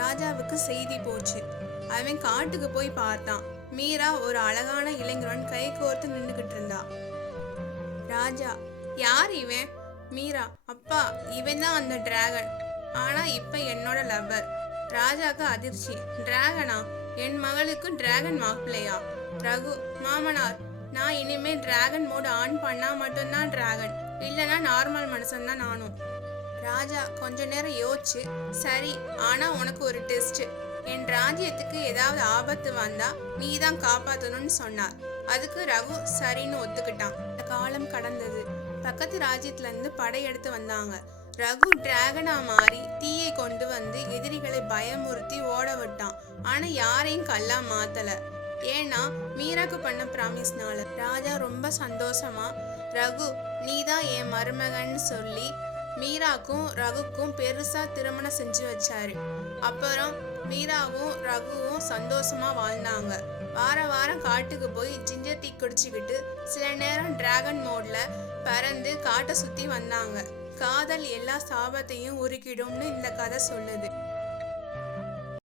ராஜாவுக்கு செய்தி போச்சு. அவன் காட்டுக்கு போய் பார்த்தான். மீரா ஒரு அழகான இளைஞருடன் கை கோர்த்து நின்றுகிட்டு இருந்தா. ராஜா, யார் இவன்? மீரா, அப்பா, இவன் தான் அந்த டிராகன். ஆனா இப்ப என்னோட லவ்வர். ராஜாக்கு அதிர்ச்சி. டிராகனா? என் மகளுக்கு டிராகன் மாப்பிள்ளையா? ரகு, மாமனார், நான் இனிமே டிராகன் மோட் ஆன் பண்ணா மட்டும்தான் டிராகன், இல்லைன்னா நார்மல் மனுஷன் தான் நானும். ராஜா கொஞ்ச நேரம் யோசிச்சு, சரி, ஆனா உனக்கு ஒரு டெஸ்ட். என் ராஜ்யத்துக்கு ஏதாவது ஆபத்து வந்தா நீ தான் காப்பாற்றணும்னு சொன்னார். அதுக்கு ரகு சரின்னு ஒத்துக்கிட்டான். காலம் கடந்தது. பக்கத்து ராஜ்யத்துல இருந்து படையெடுத்து வந்தாங்க. ரகு டிராகனா மாறி தீயை கொண்டு வந்து எதிரிகளை பயமுறுத்தி ஓட விட்டான். ஆனா யாரையும் கல்லா மாத்தல. ஏன்னா மீராக்கு பண்ண ப்ராமிஸ்னால. ராஜா ரொம்ப சந்தோஷமா, ரகு நீதான் என் மருமகன்னு சொல்லி மீராக்கும் ரகுக்கும் பெருசா திருமணம் செஞ்சு வச்சாரு. அப்புறம் மீராவும் ரகுவும் சந்தோஷமா வாழ்ந்தாங்க. வாரம் காட்டுக்கு போய் ஜிஞ்சர் டீ குடிச்சுக்கிட்டு சில நேரம் டிராகன் மோட்ல பறந்து காட்டை சுத்தி வந்தாங்க. காதல் எல்லா சாபத்தையும் உருக்கிடும்னு இந்த கதை சொல்லுது.